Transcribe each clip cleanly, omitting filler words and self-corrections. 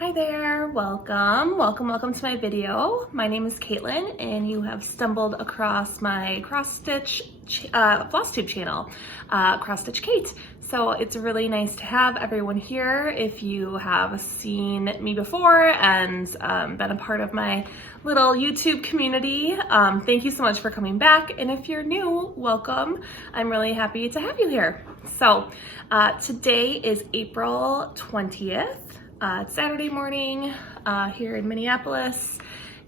Hi there, welcome to my video. My name is Caitlin and you have stumbled across my cross-stitch Flosstube channel, Cross-Stitch Kate. So it's really nice to have everyone here. If you have seen me before and been a part of my little YouTube community, thank you so much for coming back. And if you're new, welcome. I'm really happy to have you here. So today is April 20th. It's Saturday morning here in Minneapolis,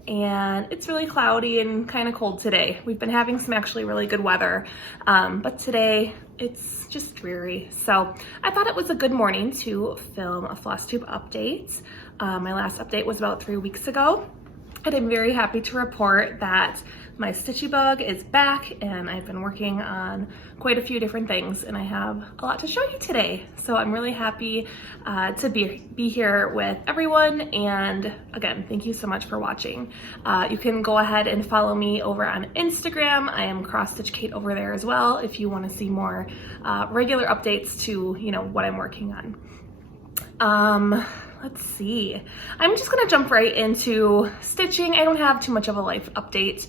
and it's really cloudy and kind of cold today. We've been having some actually really good weather, but today it's just dreary. So I thought it was a good morning to film a Flosstube update. My last update was about 3 weeks ago, and I'm very happy to report that my stitchy bug is back and I've been working on quite a few different things and I have a lot to show you today. So I'm really happy to be here with everyone, and again, thank you so much for watching. You can go ahead and follow me over on Instagram. I am Cross-Stitch Kate over there as well if you want to see more regular updates to what I'm working on. Let's see. I'm just gonna jump right into stitching. I don't have too much of a life update.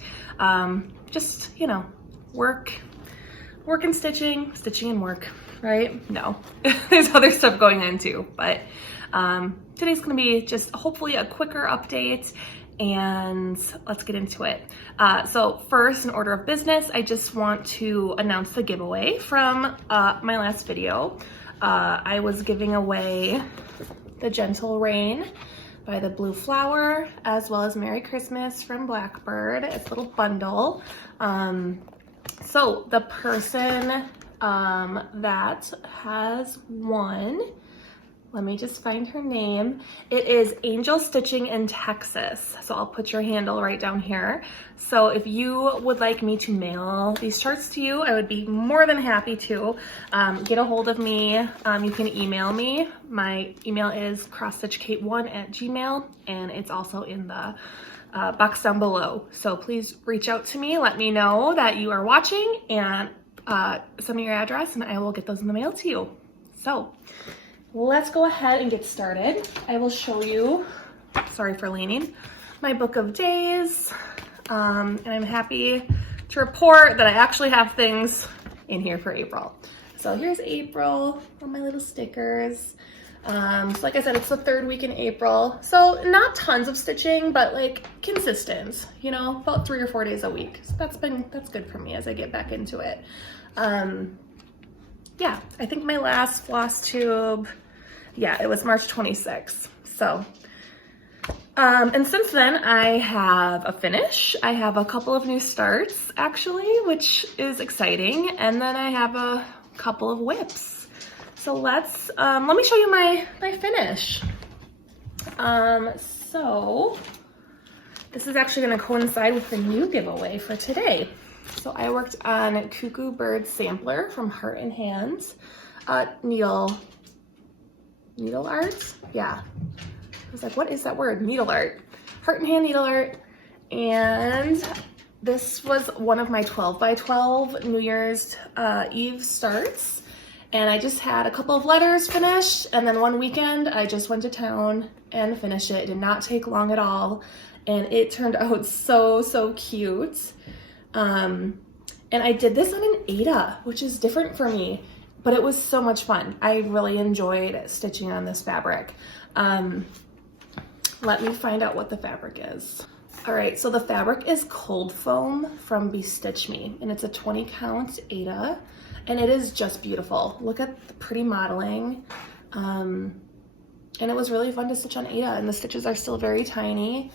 Just, work and stitching and work, right? No, there's other stuff going on too, but today's gonna be just hopefully a quicker update, and let's get into it. So first, in order of business, I just want to announce the giveaway from my last video. I was giving away the Gentle Rain by the Blue Flower, as well as Merry Christmas from Blackbird. It's a little bundle. So the person that has won, let me just find her name. It is Angel Stitching in Texas. So I'll put your handle right down here. So if you would like me to mail these charts to you, I would be more than happy to. Get a hold of me. You can email me. My email is crossstitchkate1@gmail.com, and it's also in the box down below. So please reach out to me. Let me know that you are watching and send me your address and I will get those in the mail to you. So let's go ahead and get started. I will show you, sorry for leaning, my book of days. And I'm happy to report that I actually have things in here for April. So here's April on my little stickers. So like I said, it's the third week in April. So not tons of stitching, but like consistent, about 3 or 4 days a week. So that's good for me as I get back into it. Yeah, I think my last Flosstube, it was March 26th. So, and since then I have a finish. I have a couple of new starts actually, which is exciting. And then I have a couple of whips. So let me show you my finish. So this is actually gonna coincide with the new giveaway for today. So I worked on Cuckoo Bird Sampler from Heart and Hands, Needlearts? Yeah. I was like, what is that word? Needleart. Heart and Hand needle art. And this was one of my 12 by 12 New Year's Eve starts. And I just had a couple of letters finished. And then one weekend, I just went to town and finished it. It did not take long at all. And it turned out so cute. And I did this on an Aida, which is different for me, but it was so much fun. I really enjoyed stitching on this fabric. Let me find out what the fabric is. All right, so the fabric is Cold Foam from Bestitch Me, and it's a 20 count Aida, and it is just beautiful. Look at the pretty modeling. And it was really fun to stitch on Aida, and the stitches are still very tiny.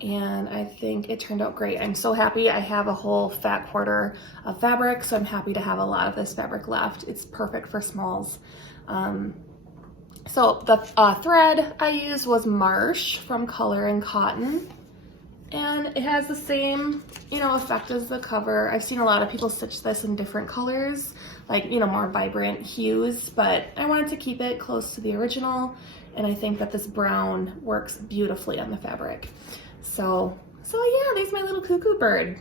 And I think it turned out great. I'm so happy. I have a whole fat quarter of fabric, so I'm happy to have a lot of this fabric left. It's perfect for smalls. So the thread I used was Marsh from Color and Cotton, and it has the same, effect as the cover. I've seen a lot of people stitch this in different colors, like, more vibrant hues, but I wanted to keep it close to the original, and I think that this brown works beautifully on the fabric. So yeah, there's my little cuckoo bird.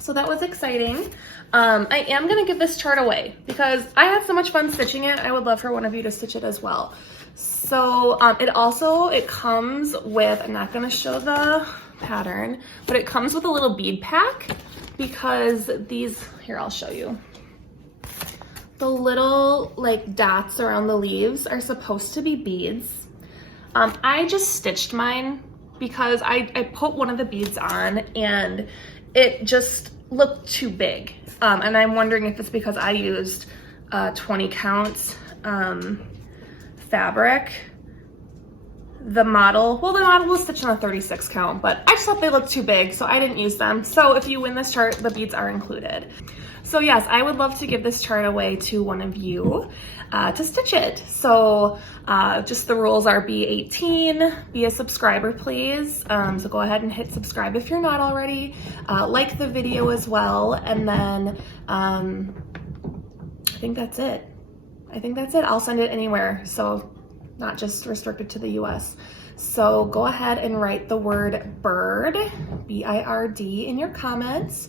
So that was exciting. I am gonna give this chart away because I had so much fun stitching it. I would love for one of you to stitch it as well. So it comes with, I'm not gonna show the pattern, but it comes with a little bead pack because these, here, I'll show you. The little like dots around the leaves are supposed to be beads. I just stitched mine because I put one of the beads on and it just looked too big. And I'm wondering if it's because I used 20 count fabric. The model was stitched on a 36 count, but I just thought they looked too big, so I didn't use them. So if you win this chart, the beads are included. So yes, I would love to give this chart away to one of you to stitch it. So just the rules are be 18, be a subscriber please. So go ahead and hit subscribe if you're not already. Like the video as well, and then I think that's it. I'll send it anywhere, so not just restricted to the US. So go ahead and write the word bird, B-I-R-D, in your comments,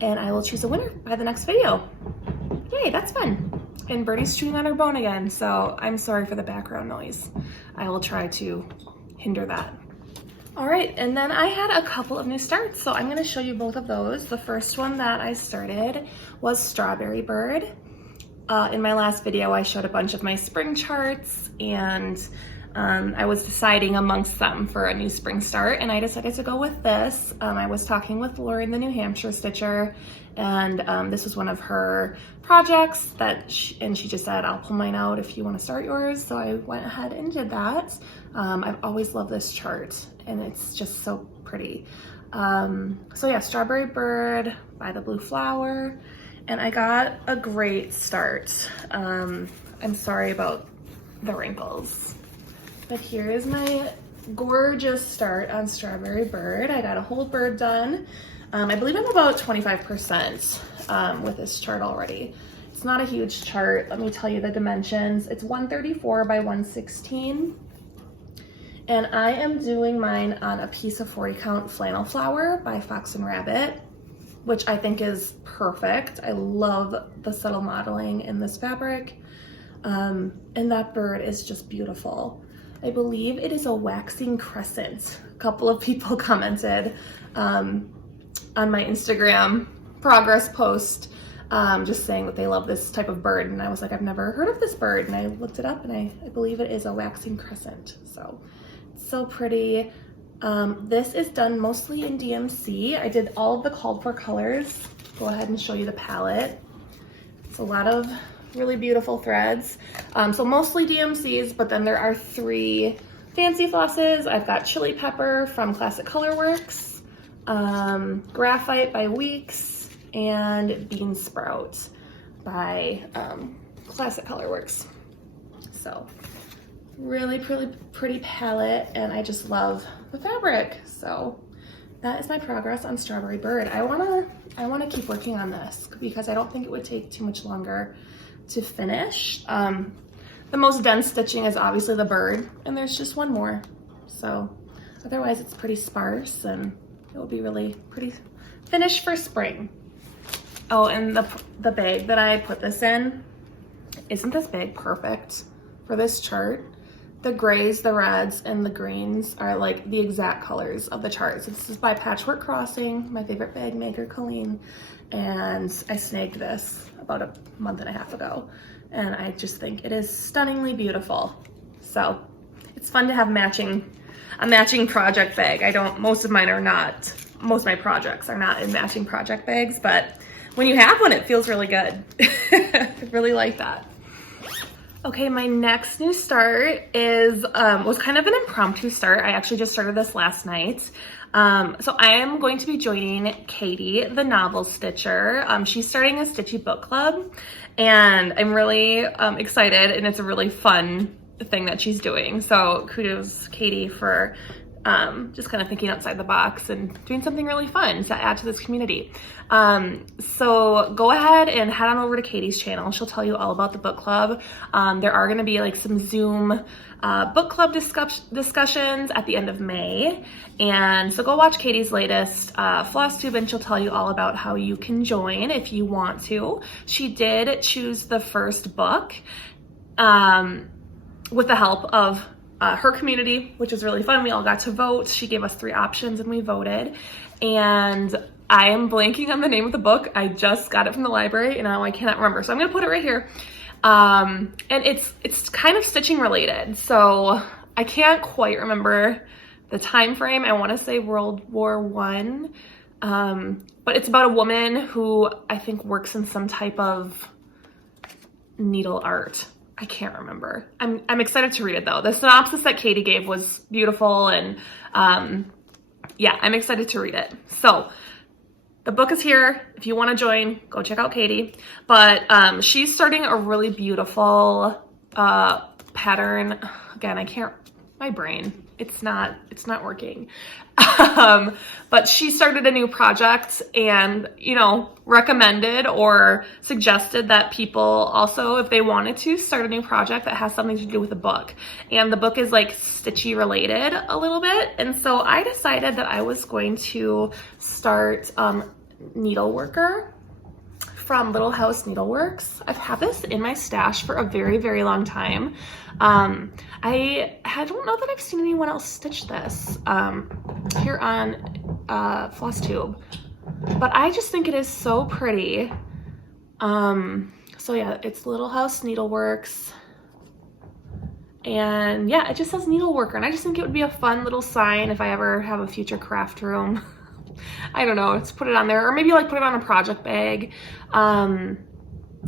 and I will choose a winner by the next video. Yay, that's fun. And Birdie's chewing on her bone again, so I'm sorry for the background noise. I will try to hinder that. All right, and then I had a couple of new starts, so I'm gonna show you both of those. The first one that I started was Strawberry Bird. In my last video, I showed a bunch of my spring charts, and I was deciding amongst them for a new spring start, and I decided to go with this. I was talking with Lauren, the New Hampshire stitcher, and this was one of her projects and she just said, I'll pull mine out if you want to start yours. So I went ahead and did that. I've always loved this chart, and it's just so pretty. So yeah, Strawberry Bird by the Blue Flower. And I got a great start. I'm sorry about the wrinkles, but here is my gorgeous start on Strawberry Bird. I got a whole bird done. I believe I'm about 25% with this chart already. It's not a huge chart. Let me tell you the dimensions. It's 134 by 116. And I am doing mine on a piece of 40 count flannel flower by Fox and Rabbit, which I think is perfect. I love the subtle modeling in this fabric. And that bird is just beautiful. I believe it is a waxing crescent. A couple of people commented on my Instagram progress post just saying that they love this type of bird. And I was like, I've never heard of this bird. And I looked it up, and I believe it is a waxing crescent. So it's so pretty. This is done mostly in DMC. I did all of the called for colors. Go ahead and show you the palette. It's a lot of really beautiful threads. So mostly DMCs, but then there are 3 fancy flosses. I've got Chili Pepper from Classic Colorworks, Graphite by Weeks, and Bean Sprout by Classic Colorworks. So really pretty palette, and I just love the fabric. So that is my progress on Strawberry Bird. I wanna keep working on this because I don't think it would take too much longer to finish. The most dense stitching is obviously the bird, and there's just one more. So otherwise it's pretty sparse, and it will be really pretty finished for spring. Oh, and the bag that I put this in, isn't this bag perfect for this chart? The grays, the reds, and the greens are like the exact colors of the chart. So this is by Patchwork Crossing, my favorite bag maker, Colleen. And I snagged this about a month and a half ago. And I just think it is stunningly beautiful. So it's fun to have a matching project bag. Most of my projects are not in matching project bags, but when you have one, it feels really good. I really like that. Okay, my next new start was kind of an impromptu start. I actually just started this last night. So I am going to be joining Katie, the novel stitcher. She's starting a Stitchy book club, and I'm really excited, and it's a really fun thing that she's doing. So kudos, Katie, for just kind of thinking outside the box and doing something really fun to add to this community. So go ahead and head on over to Katie's channel. She'll tell you all about the book club. There are going to be like some Zoom book club discussions at the end of May. And so go watch Katie's latest Flosstube, and she'll tell you all about how you can join if you want to. She did choose the first book. with the help of her community, which was really fun. We all got to vote. She gave us 3 options and we voted. And I am blanking on the name of the book. I just got it from the library and now I cannot remember. So I'm gonna put it right here. And it's kind of stitching related. So I can't quite remember the time frame. I want to say World War One. But it's about a woman who I think works in some type of needle art. I can't remember. I'm excited to read it though. The synopsis that Katie gave was beautiful and yeah, I'm excited to read it. So the book is here. If you want to join, go check out Katie. But she's starting a really beautiful pattern. Again, I can't, my brain, it's not working. But she started a new project and, you know, recommended or suggested that people also, if they wanted to, start a new project that has something to do with the book. And the book is like stitchy related a little bit. And so I decided that I was going to start Needleworker from Little House Needleworks. I've had this in my stash for a very, very long time. I don't know that I've seen anyone else stitch this here on Flosstube, but I just think it is so pretty. So yeah, it's Little House Needleworks. And yeah, it just says Needleworker, and I just think it would be a fun little sign if I ever have a future craft room. I don't know, let's put it on there, or maybe like put it on a project bag.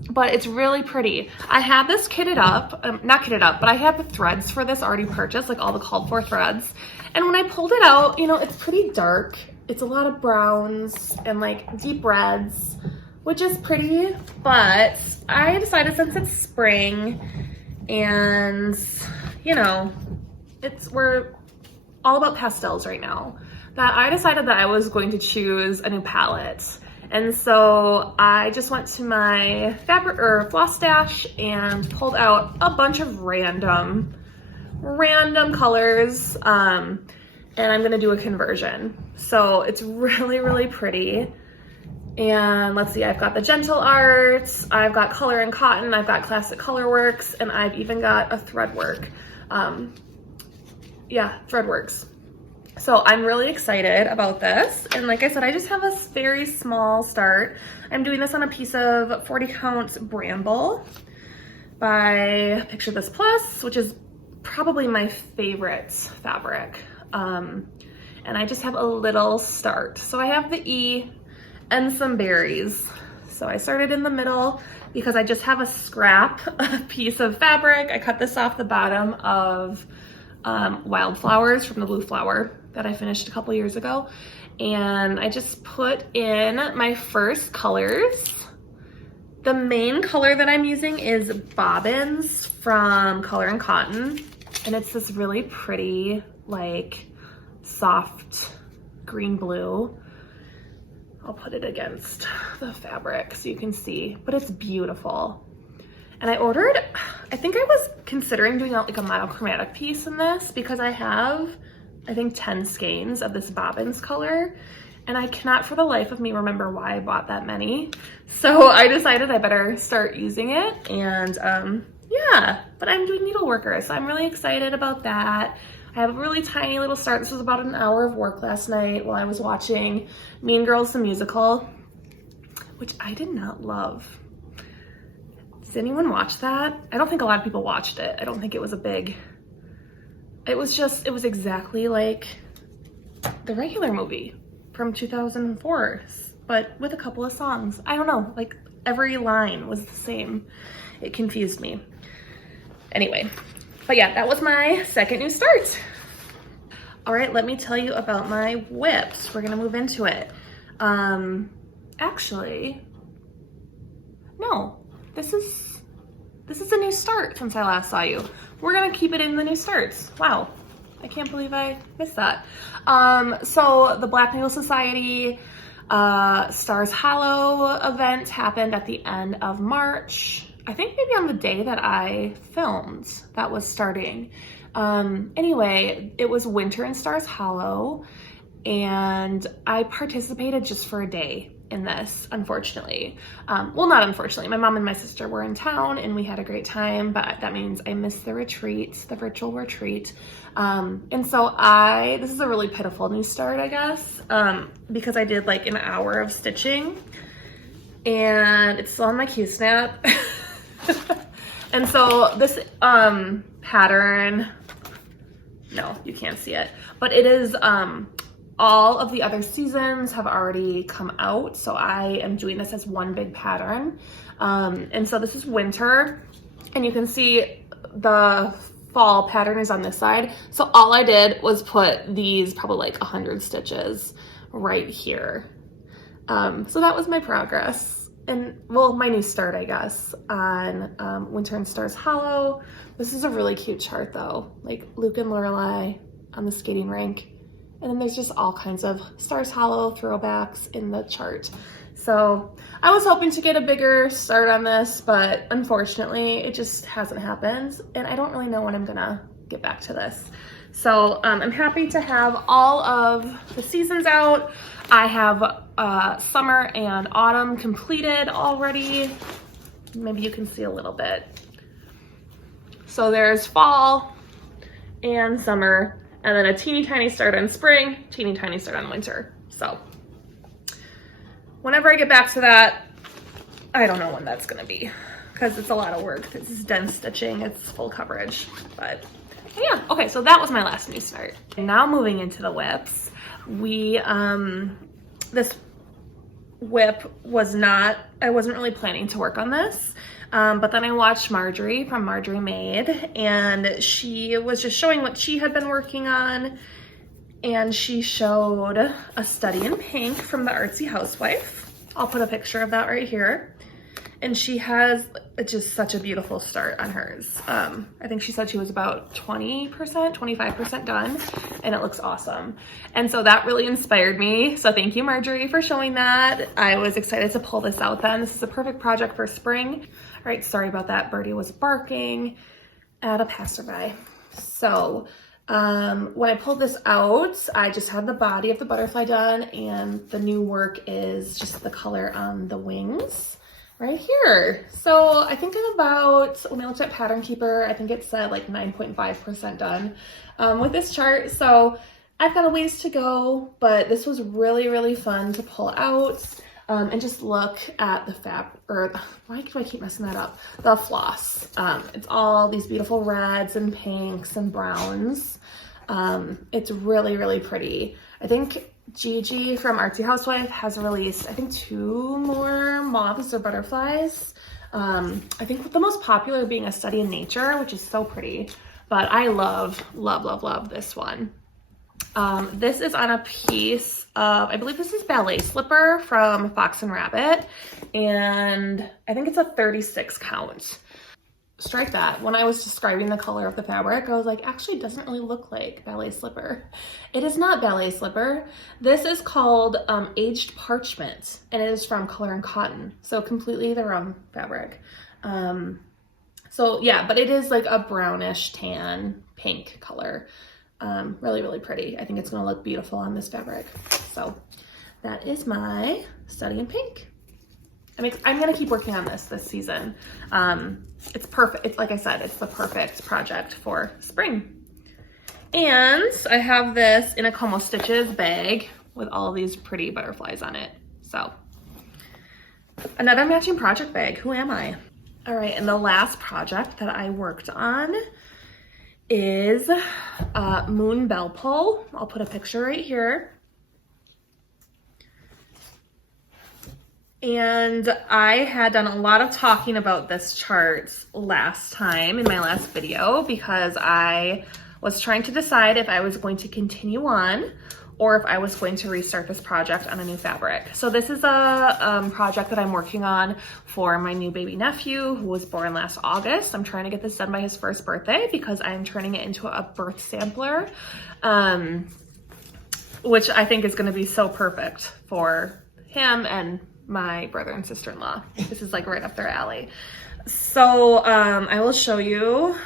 But it's really pretty. I have this kitted up, not kitted up, but I have the threads for this already purchased, like all the called for threads. And when I pulled it out, you know, it's pretty dark. It's a lot of browns and like deep reds, which is pretty, but I decided since it's spring and, you know, we're all about pastels right now, that I decided that I was going to choose a new palette. And so I just went to my fabric or floss stash and pulled out a bunch of random colors, and I'm gonna do a conversion. So it's really, really pretty. And let's see, I've got the Gentle Arts, I've got Color and Cotton, I've got Classic Colorworks, and I've even got a Threadwork. Yeah, Threadworks. So I'm really excited about this. And like I said, I just have a very small start. I'm doing this on a piece of 40 count Bramble by Picture This Plus, which is probably my favorite fabric. And I just have a little start. So I have the E and some berries. So I started in the middle because I just have a scrap piece of fabric. I cut this off the bottom of Wildflowers from the Blue Flower that I finished a couple years ago. And I just put in my first colors. The main color that I'm using is Bobbins from Color and Cotton. And it's this really pretty, like, soft green blue. I'll put it against the fabric so you can see, but it's beautiful. And I ordered, I think I was considering doing like a monochromatic piece in this because I have, I think 10 skeins of this Bobbins color, and I cannot for the life of me remember why I bought that many. So I decided I better start using it, and yeah, but I'm doing Needleworker, so I'm really excited about that. I have a really tiny little start. This was about an hour of work last night while I was watching Mean Girls the Musical, which I did not love. Does anyone watch that? I don't think a lot of people watched it. I don't think it was a big, it was exactly like the regular movie from 2004, but with a couple of songs. I don't know, like every line was the same. It confused me. Anyway, but yeah, that was my second new start. All right, let me tell you about my whips. We're gonna move into it. Actually, no. This is a new start since I last saw you. We're gonna keep it in the new starts. Wow, I can't believe I missed that. So the Black Needle Society Stars Hollow event happened at the end of March. I think maybe on the day that I filmed that was starting. Anyway, it was Winter in Stars Hollow, and I participated just for a day. in this, unfortunately. Well, not unfortunately. My mom and my sister were in town and we had a great time, but that means I missed the retreat, the virtual retreat. And so this is a really pitiful new start, I guess, because I did like an hour of stitching and it's still on my Q-snap. And so this pattern, no, you can't see it, but it is, all of the other seasons have already come out. So I am doing this as one big pattern. And so this is winter and you can see the fall pattern is on this side. So all I did was put these probably like 100 stitches right here. So that was my progress and well, my new start, I guess, on Winter and Stars Hollow. This is a really cute chart though, like Luke and Lorelai on the skating rink. And then there's just all kinds of Stars Hollow throwbacks in the chart. So I was hoping to get a bigger start on this, but unfortunately it just hasn't happened. And I don't really know when I'm gonna get back to this. So I'm happy to have all of the seasons out. I have summer and autumn completed already. Maybe you can see a little bit. So there's fall and summer, and then a teeny tiny start on spring, teeny tiny start on winter. So whenever I get back to that, I don't know when that's gonna be because it's a lot of work. This is dense stitching, it's full coverage, but yeah. Okay, so that was my last new start. And now moving into the whips, this whip was not, I wasn't really planning to work on this. But then I watched Marjorie from Marjorie Made, and she was just showing what she had been working on. And she showed a study in pink from the Artsy Housewife. I'll put a picture of that right here. And she has just such a beautiful start on hers. I think she said she was about 20%, 25% done, and it looks awesome. And so that really inspired me. So thank you, Marjorie, for showing that. I was excited to pull this out then. This is a perfect project for spring. All right, sorry about that. Birdie was barking at a passerby. So when I pulled this out, I just had the body of the butterfly done, and the new work is just the color on the wings right here. So I think I'm about, when I looked at Pattern Keeper, I think it said like 9.5% done with this chart. So I've got a ways to go, but this was really, really fun to pull out and just look at the why do I keep messing that up? The floss. It's all these beautiful reds and pinks and browns. It's really, really pretty. I think Gigi from Artsy Housewife has released, I think, 2 more moths or butterflies. I think the most popular being A Study in Nature, which is so pretty, but I love, love, love, love this one. This is on a piece of, I believe this is Ballet Slipper from Fox and Rabbit, and I think it's a 36 count. Strike that. When I was describing the color of the fabric, I was like, actually it doesn't really look like Ballet Slipper. It is not Ballet Slipper. This is called Aged Parchment, and it is from Color and Cotton. So completely the wrong fabric. So yeah, but it is like a brownish tan pink color. Really, really pretty. I think it's gonna look beautiful on this fabric. So that is my Study in Pink. I'm gonna keep working on this season. It's perfect. It's like I said, it's the perfect project for spring. And I have this in a Como Stitches bag with all these pretty butterflies on it. So another matching project bag. Who am I? All right, and the last project that I worked on is Moonbell Pull. I'll put a picture right here. And I had done a lot of talking about this chart last time in my last video because I was trying to decide if I was going to continue on or if I was going to restart this project on a new fabric. So this is a project that I'm working on for my new baby nephew who was born last August. I'm trying to get this done by his first birthday because I'm turning it into a birth sampler, which I think is gonna be so perfect for him and my brother and sister-in-law. This is like right up their alley. So I will show you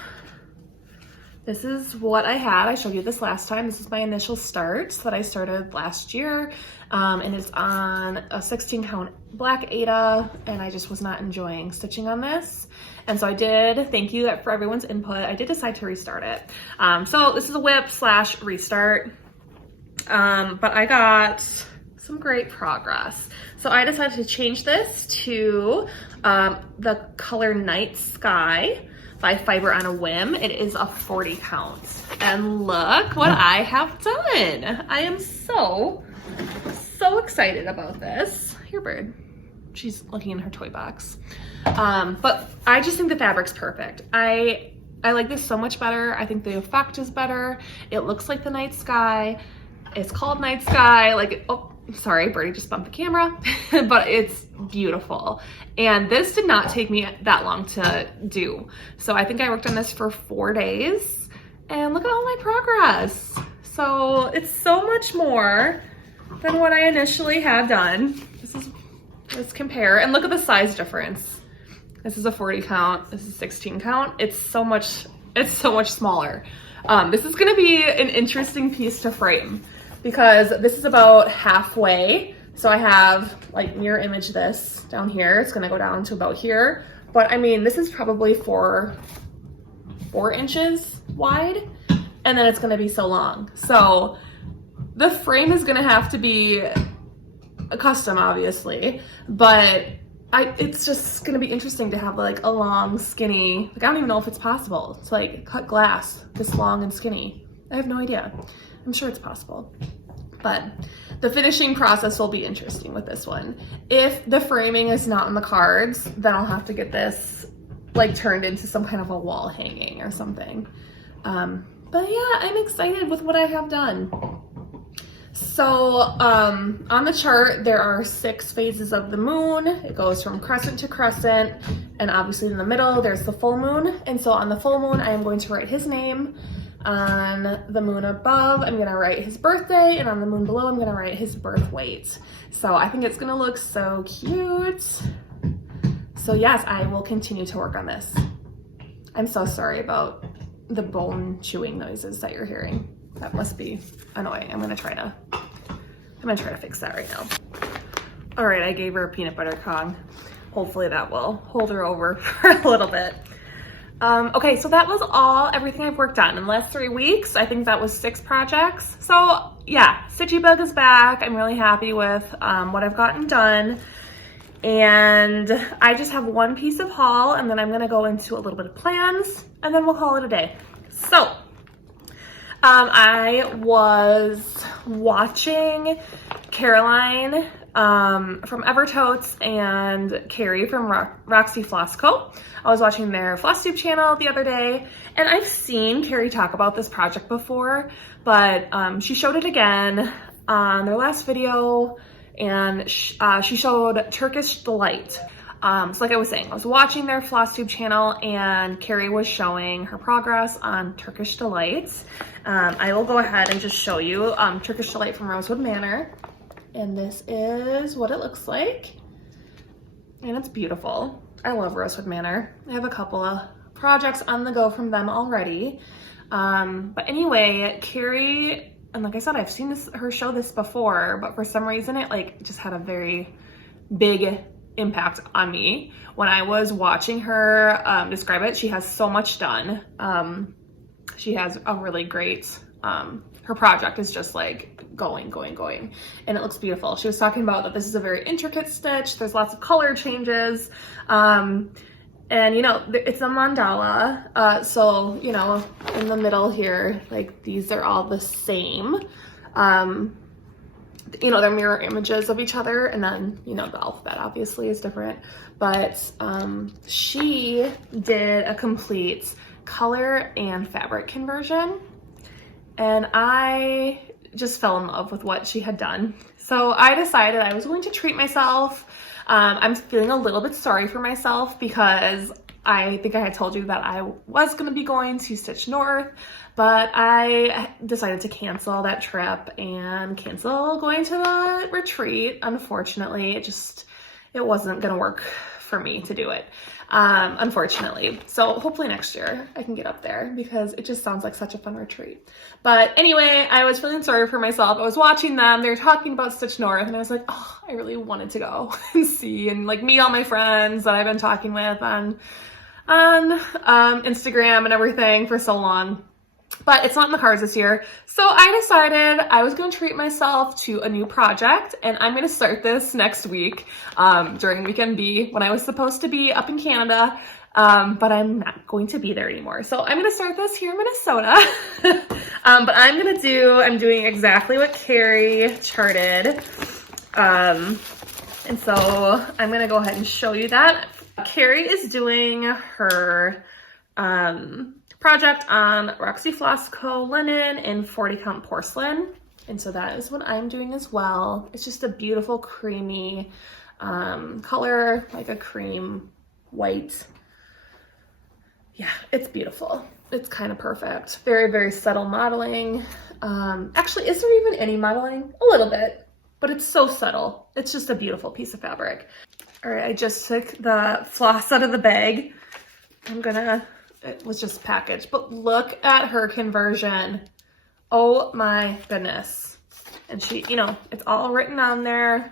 this is what I had. I showed you this last time. This is my initial start that I started last year. And it's on a 16 count black Aida, and I just was not enjoying stitching on this. And so I did, thank you for everyone's input, I did decide to restart it. So this is a whip / restart. But I got some great progress. So I decided to change this to the color Night Sky by Fiber on a Whim. It is a 40 count. And look what I have done. I am so excited about this. Here, bird. She's looking in her toy box. But I just think the fabric's perfect. I like this so much better. I think the effect is better. It looks like the night sky. It's called Night Sky. Like, oh, sorry, Birdie just bumped the camera, but it's beautiful. And this did not take me that long to do. So I think I worked on this for 4 days, and look at all my progress. So it's so much more than what I initially had done. Let's compare, and look at the size difference. This is a 40 count, this is 16 count. It's so much smaller. This is gonna be an interesting piece to frame because this is about halfway. So I have, like, mirror image this down here. It's gonna go down to about here. But I mean, this is probably 4 inches wide, and then it's gonna be so long. So the frame is gonna have to be a custom, obviously, but it's just gonna be interesting to have like a long, skinny, like I don't even know if it's possible to like cut glass this long and skinny. I have no idea. I'm sure it's possible, but the finishing process will be interesting with this one. If the framing is not in the cards, then I'll have to get this like turned into some kind of a wall hanging or something. But yeah, I'm excited with what I have done. So on the chart, there are 6 phases of the moon. It goes from crescent to crescent, and obviously in the middle, there's the full moon. And so on the full moon, I am going to write his name. On the moon above, I'm gonna write his birthday, and on the moon below, I'm gonna write his birth weight. So I think it's gonna look so cute. So yes, I will continue to work on this. I'm so sorry about the bone chewing noises that you're hearing. That must be annoying. I'm gonna try to fix that right now. All right, I gave her a peanut butter Kong. Hopefully that will hold her over for a little bit. Okay, so that was everything I've worked on in the last 3 weeks. I think that was 6 projects. So yeah, Stitchy Bug is back. I'm really happy with what I've gotten done. And I just have 1 piece of haul, and then I'm gonna go into a little bit of plans, and then we'll call it a day. So, I was watching Caroline from Evertotes and Carrie from Roxy Floss Co. I was watching their Flosstube channel the other day, and I've seen Carrie talk about this project before, but she showed it again on their last video, and she showed Turkish Delight. So like I was saying, I was watching their Flosstube channel, and Carrie was showing her progress on Turkish Delight. I will go ahead and just show you Turkish Delight from Rosewood Manor. And this is what it looks like. And it's beautiful. I love Rosewood Manor. I have a couple of projects on the go from them already. But anyway, Carrie, and like I said, I've seen her show this before, but for some reason it like just had a very big impact on me. When I was watching her describe it, she has so much done. She has a really great, her project is just like going, and it looks beautiful. She was talking about that this is a very intricate stitch. There's lots of color changes. And you know, it's a mandala. So, you know, in the middle here, like these are all the same. You know, they're mirror images of each other, and then, you know, the alphabet obviously is different, but she did a complete color and fabric conversion, and I just fell in love with what she had done. So I decided I was going to treat myself. I'm feeling a little bit sorry for myself because I think I had told you that I was going to be going to Stitch North, but I decided to cancel that trip and cancel going to the retreat. Unfortunately, it wasn't going to work for me to do it, unfortunately. So hopefully next year I can get up there because it just sounds like such a fun retreat. But anyway, I was feeling sorry for myself. I was watching them. They were talking about Stitch North and I was like, oh, I really wanted to go and see and like meet all my friends that I've been talking with on Instagram and everything for so long. But it's not in the cards this year. So I decided I was going to treat myself to a new project, and I'm going to start this next week during Weekend B when I was supposed to be up in Canada, but I'm not going to be there anymore. So I'm going to start this here in Minnesota. But I'm doing exactly what Carrie charted. And so I'm going to go ahead and show you that. Carrie is doing her project on Roxy Floss Co. linen and 40 count porcelain. And so that is what I'm doing as well. It's just a beautiful creamy color, like a cream white. Yeah, it's beautiful. It's kind of perfect. Very, very subtle modeling. Actually, is there even any modeling? A little bit, but it's so subtle. It's just a beautiful piece of fabric. All right, I just took the floss out of the bag. It was just packaged, but look at her conversion. Oh my goodness. And she, you know, it's all written on there.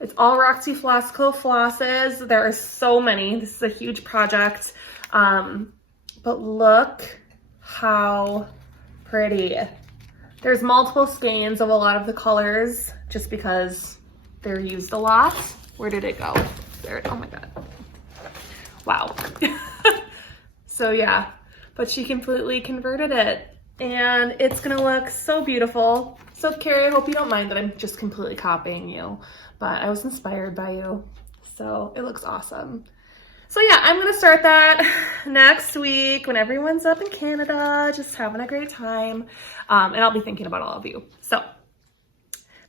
It's all Roxy Floss Co. flosses. There are so many. This is a huge project. But look how pretty. There's multiple skeins of a lot of the colors just because they're used a lot. Where did it go? There, oh my God. Wow. So yeah, but she completely converted it and it's gonna look so beautiful. So Carrie, I hope you don't mind that I'm just completely copying you, but I was inspired by you. So it looks awesome. So yeah, I'm gonna start that next week when everyone's up in Canada, just having a great time. And I'll be thinking about all of you. So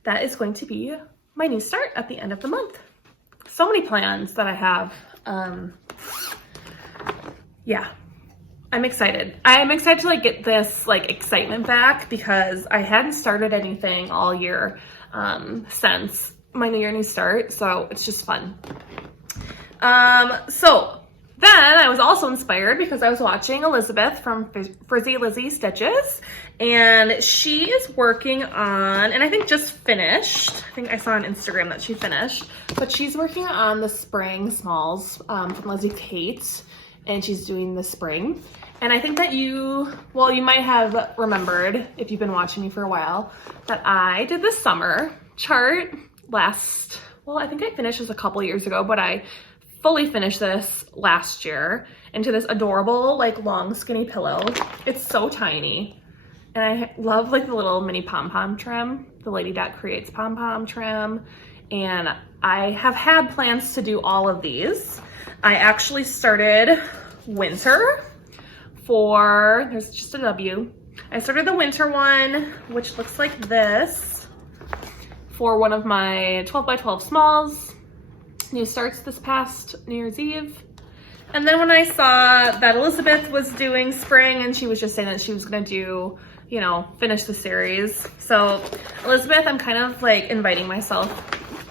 that is going to be my new start at the end of the month. So many plans that I have. Yeah. I'm excited. I'm excited to like get this like excitement back because I hadn't started anything all year since my New Year New Start. So it's just fun. So then I was also inspired because I was watching Elizabeth from Frizzy Lizzy Stitches and she is working on, and I think just finished, I think I saw on Instagram that she finished, but she's working on the spring smalls from Lizzie Kate and she's doing the spring. And I think that you might have remembered, if you've been watching me for a while, that I did the summer chart I think I finished this a couple years ago, but I fully finished this last year into this adorable, like long skinny pillow. It's so tiny. And I love like the little mini pom-pom trim, the Lady Dot Creates pom-pom trim. And I have had plans to do all of these. I actually started winter there's just a W. I started the winter one, which looks like this, for one of my 12 by 12 smalls. New starts this past New Year's Eve. And then when I saw that Elizabeth was doing spring and she was just saying that she was gonna do, you know, finish the series. So Elizabeth, I'm kind of like inviting myself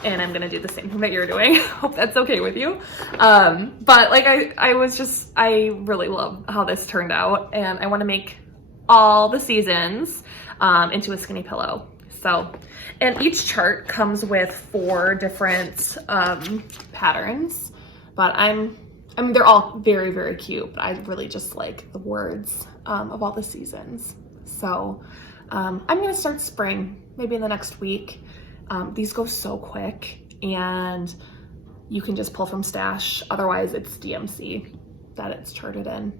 and I'm gonna do the same thing that you're doing. Hope that's okay with you. But like I really love how this turned out and I wanna make all the seasons into a skinny pillow. So, and each chart comes with 4 different patterns, but I mean, they're all very, very cute, but I really just like the words of all the seasons. So I'm gonna start spring maybe in the next week. These go so quick and you can just pull from stash. Otherwise it's DMC that it's charted in.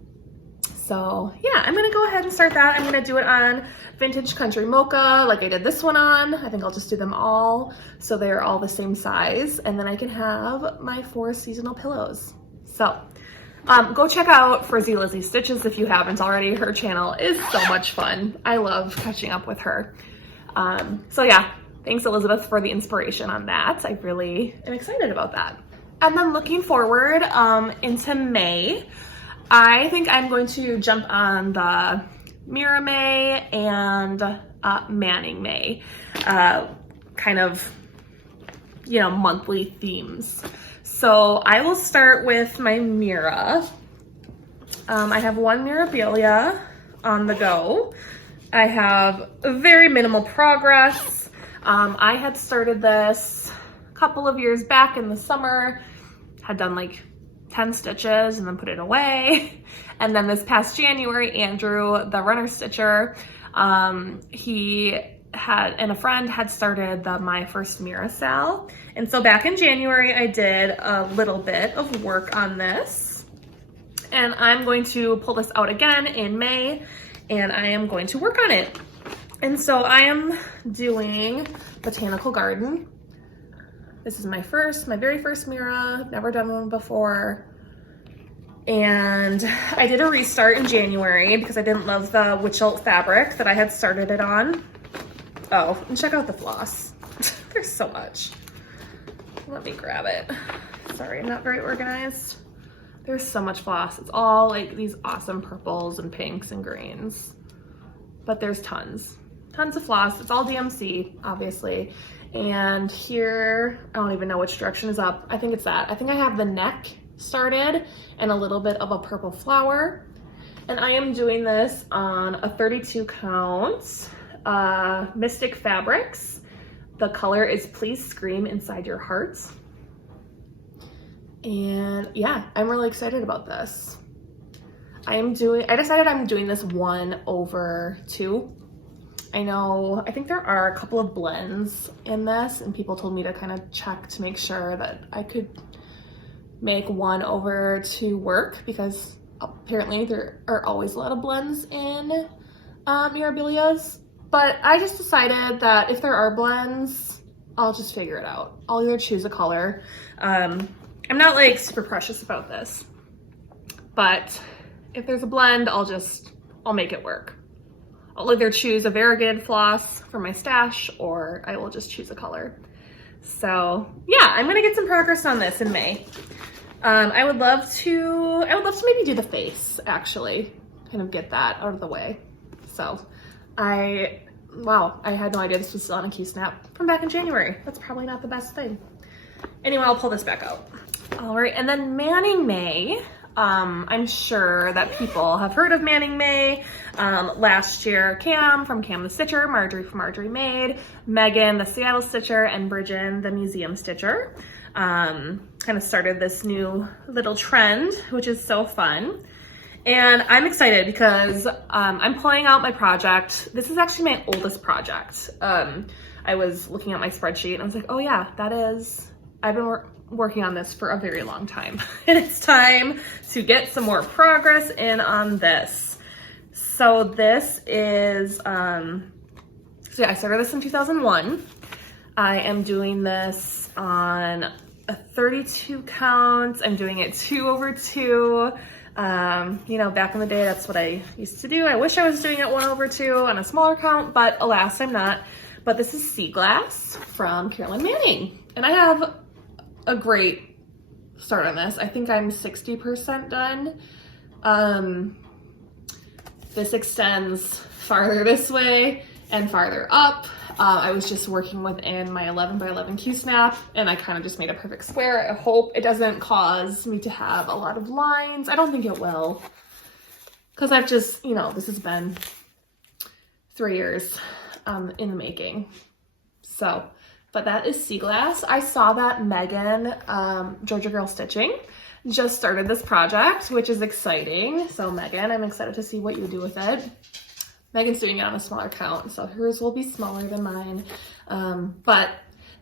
So yeah, I'm gonna go ahead and start that. I'm gonna do it on Vintage Country Mocha like I did this one on. I think I'll just do them all so they're all the same size and then I can have my 4 seasonal pillows. So go check out Frizzy Lizzy Stitches if you haven't already. Her channel is so much fun. I love catching up with her. So yeah, thanks Elizabeth for the inspiration on that. I really am excited about that. And then looking forward into May, I think I'm going to jump on the Mira May and Manning May kind of, you know, monthly themes. So I will start with my Mira. I have one Mirabilia on the go. I have very minimal progress. I had started this a couple of years back in the summer, had done like 10 stitches and then put it away. And then this past January, Andrew, the runner stitcher, he had, and a friend had started the My First Mirasal. And so back in January, I did a little bit of work on this. And I'm going to pull this out again in May, and I am going to work on it. And so I am doing Botanical Garden. This is my very first Mira, never done one before. And I did a restart in January because I didn't love the Witchelt fabric that I had started it on. Oh, and check out the floss. There's so much. Let me grab it. Sorry, I'm not very organized. There's so much floss. It's all like these awesome purples and pinks and greens, but there's tons of floss. It's all DMC, obviously. And here, I don't even know which direction is up. I think it's that. I think I have the neck started and a little bit of a purple flower. And I am doing this on a 32 count Mystic Fabrics. The color is Please Scream Inside Your Heart. And yeah, I'm really excited about this. I decided I'm doing this 1/2. I think there are a couple of blends in this, and people told me to kind of check to make sure that I could make 1/2 work, because apparently there are always a lot of blends in Mirabilias. But I just decided that if there are blends, I'll just figure it out. I'll either choose a color. I'm not like super precious about this, but if there's a blend, I'll make it work. I'll either choose a variegated floss for my stash, or I will just choose a color. So yeah, I'm gonna get some progress on this in May. I would love to maybe do the face, actually, kind of get that out of the way. So wow, I had no idea this was still on a key snap from back in January. That's probably not the best thing. Anyway, I'll pull this back out. All right, and then Manning May. I'm sure that people have heard of Manning May. Last year, Cam from Cam the Stitcher, Marjorie from Marjorie Made, Megan the Seattle Stitcher, and Bridget the Museum Stitcher kind of started this new little trend, which is so fun. And I'm excited because I'm pulling out my project. This is actually my oldest project. I was looking at my spreadsheet and I was like, oh yeah, I've been working on this for a very long time. And it's time to get some more progress in on this. So this is, I started this in 2001. I am doing this on a 32 count. I'm doing it 2/2. Back in the day, that's what I used to do. I wish I was doing it 1/2 on a smaller count, but alas, I'm not. But this is Sea Glass from Carolyn Manning. And I have a great start on this. I think I'm 60% done. This extends farther this way and farther up. I was just working within my 11x11 Q-snap, and I kind of just made a perfect square. I hope it doesn't cause me to have a lot of lines. I don't think it will, because I've just, this has been 3 years in the making. So, but that is Sea Glass. I saw that Megan, Georgia Girl Stitching, just started this project, which is exciting. So Megan, I'm excited to see what you do with it. Megan's doing it on a smaller count, so hers will be smaller than mine. But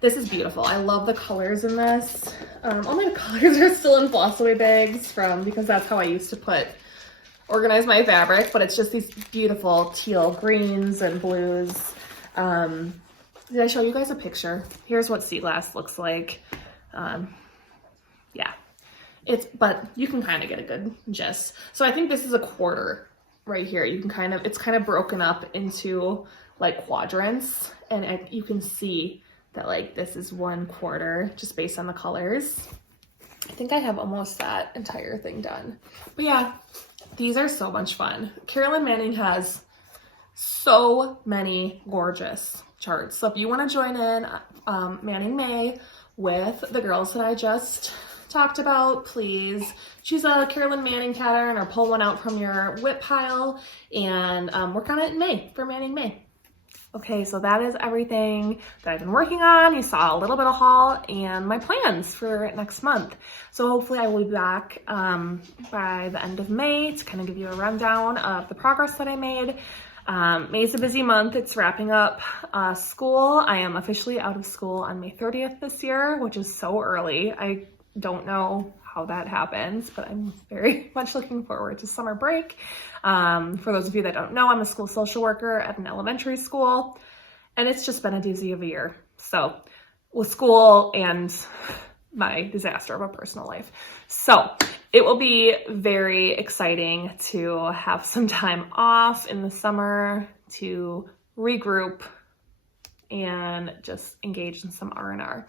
this is beautiful. I love the colors in this. All my colors are still in Flosstube bags because that's how I used to organize my fabric, but it's just these beautiful teal greens and blues. Did I show you guys a picture? Here's what Sea Glass looks like. Yeah, but you can kind of get a good gist. So I think this is a quarter right here. You can it's kind of broken up into like quadrants, and you can see that like this is 1/4 just based on the colors. I think I have almost that entire thing done. But yeah, these are so much fun. Carolyn Manning has so many gorgeous charts. So if you want to join in Manning May with the girls that I just talked about, please choose a Carolyn Manning pattern or pull one out from your whip pile and work on it in May for Manning May. Okay, so that is everything that I've been working on. You saw a little bit of haul and my plans for next month. So hopefully I will be back by the end of May to kind of give you a rundown of the progress that I made. May is a busy month. It's wrapping up school. I am officially out of school on May 30th this year, which is so early. I don't know how that happens, but I'm very much looking forward to summer break. For those of you that don't know, I'm a school social worker at an elementary school, and it's just been a doozy of a year. So with school and my disaster of a personal life. So it will be very exciting to have some time off in the summer to regroup and just engage in some R&R.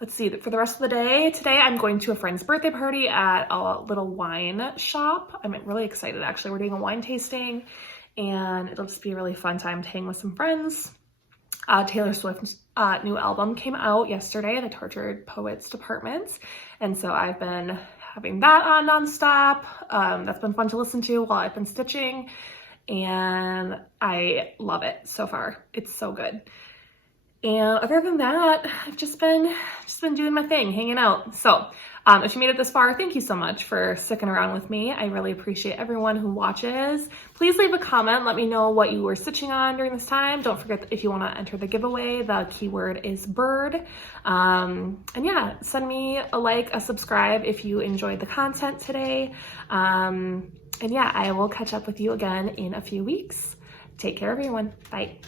Let's see, for the rest of the day, today I'm going to a friend's birthday party at a little wine shop. I'm really excited, actually. We're doing a wine tasting, and it'll just be a really fun time to hang with some friends. Taylor Swift's new album came out yesterday, the Tortured Poets Department, and so I've been having that on nonstop. That's been fun to listen to while I've been stitching, and I love it so far. It's so good. And other than that, I've just been doing my thing, hanging out. So if you made it this far, thank you so much for sticking around with me. I really appreciate everyone who watches. Please leave a comment. Let me know what you were stitching on during this time. Don't forget that if you want to enter the giveaway, the keyword is bird. And yeah, send me a like, a subscribe if you enjoyed the content today. And yeah, I will catch up with you again in a few weeks. Take care, everyone. Bye.